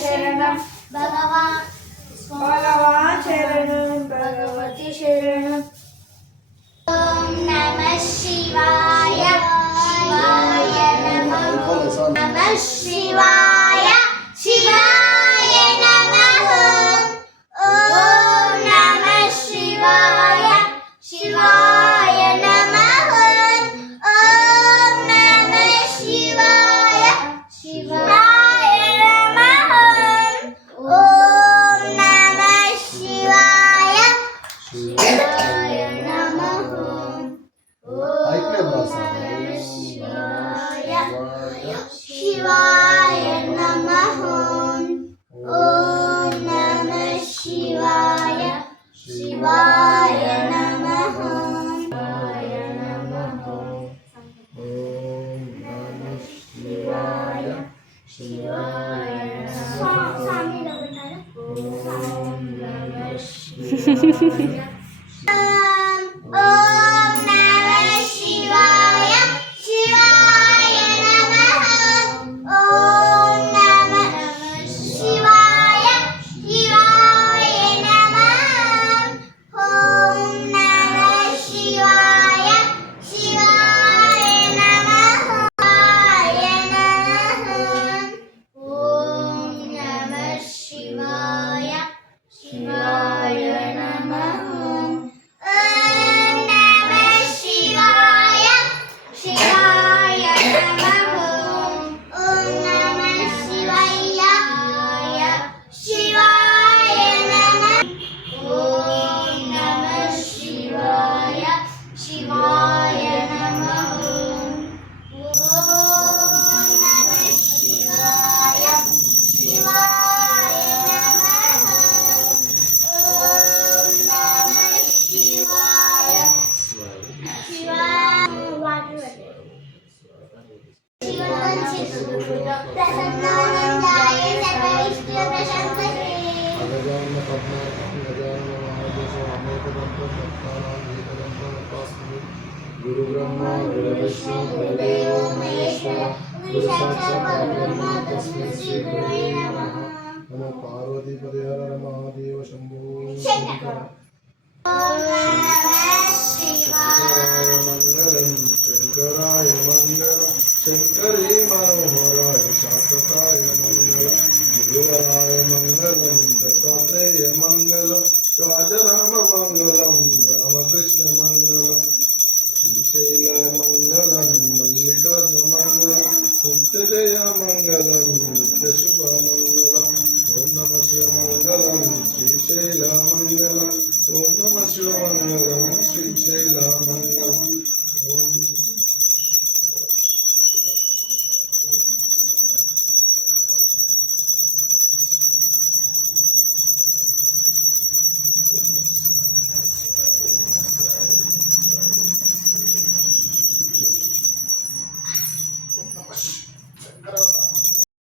शरणं भगवान् शरणं भगवती शरणं ओम नमः शिवाय शिवाय नमः शिवाय शिवाय नमः ओम नमः शिवाय शिवाय नमः ओम नमः शिवाय शिवाय नमः ओम नमः शिवाय शिवाय नमः ऐकले बरं शिवाय नमः ओम नमः शिवाय शिवाय नमः शिवाय नमः ओम नमः शिवाय शिवाय नमः ओम नमः शिवाय ओम नमः शिवाय शिवाय नमः ओम नमः शिवाय शिवाय नमः ओम नमः शिवाय शिवाय नमः ओम नमः शिवाय शिवाय नमः ओम नमः शिवाय शिवाय नमः ओम नमः शिवाय शिवाय नमः ओम नमः शिवाय शिवाय नमः ओम नमः शिवाय शिवाय नमः ओम नमः शिवाय प्रसन्नानंदाय सर्वैश्वर्यप्रशान्तये अगजानन पद्मार्कं गजानन महादेशं अनेकदन्तं भक्तानां एकदन्तं उपास्महे गुरुब्रह्मा गुरुविष्णु गुरुदेवो महेश्वरः गुरुसाक्षात् परब्रह्म तस्मै श्री गुरवे नमः नमो पार्वतीपते हर हर महादेव शम्भो शङ्कर शङ्कराय मङ्गलं शङ्कराय मङ्गलं शङ्करे मनोहराय शाश्वताय मङ्गलम्